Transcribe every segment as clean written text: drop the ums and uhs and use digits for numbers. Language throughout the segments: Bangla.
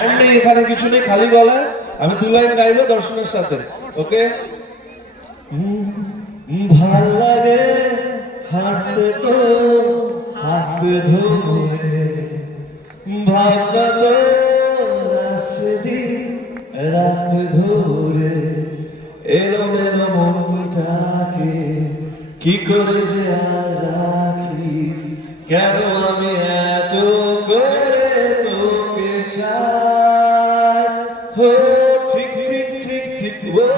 নেই এখানে কিছু নেই, খালি গলায় আমি 2 লাইন গাইবো দর্শনের সাথে। ওকে? ভাল লাগে হাঁটতে তো হাত ধরে, ভাবনা তো আসছে দিন রাত ধরে, এলোমেলো মনটাকে কি করে যে আর রাখি, কেন আমি এত করে তোকে চাই। হো ঠিক ঠিক ঠিক ঠিক ও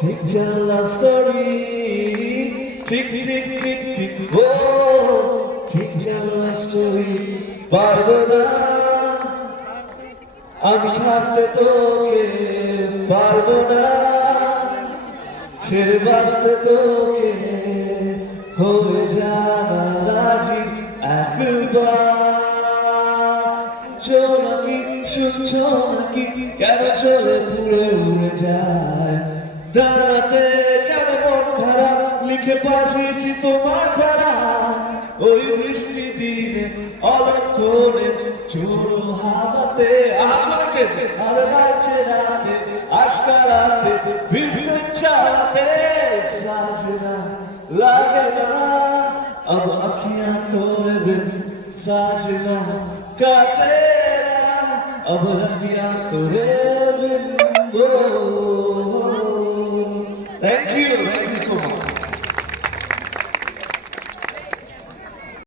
ঠিক যেন লাভ স্টোরি, ঠিক ঠিক ঠিক ঠিক ও ঠিক যেন লাভ স্টোরি। পারবো না আমি ছাড়তে তোকে, পারবো না ছেড়ে বাঁচতে তোকে, হয়ে যাওয়া রাজি একবার। নাকি শুনছ নাকি কেন চলে ঘুরে উড়ে যায়, ডানাতে কেন মন খারাপ লিখে পাঠিয়েছি তোমার বেড়া। ওই বৃষ্টি দিনে অলক্ষণে চোর হাওয়াতে আমাকে আর লাগছে রাতে আশকারাতে ভিজতে চাতে সাজনা লাগেনা। अब अखियां तोरे बिन साजना काटे ना, अब रतियां तोरे बिन। Thank you so much.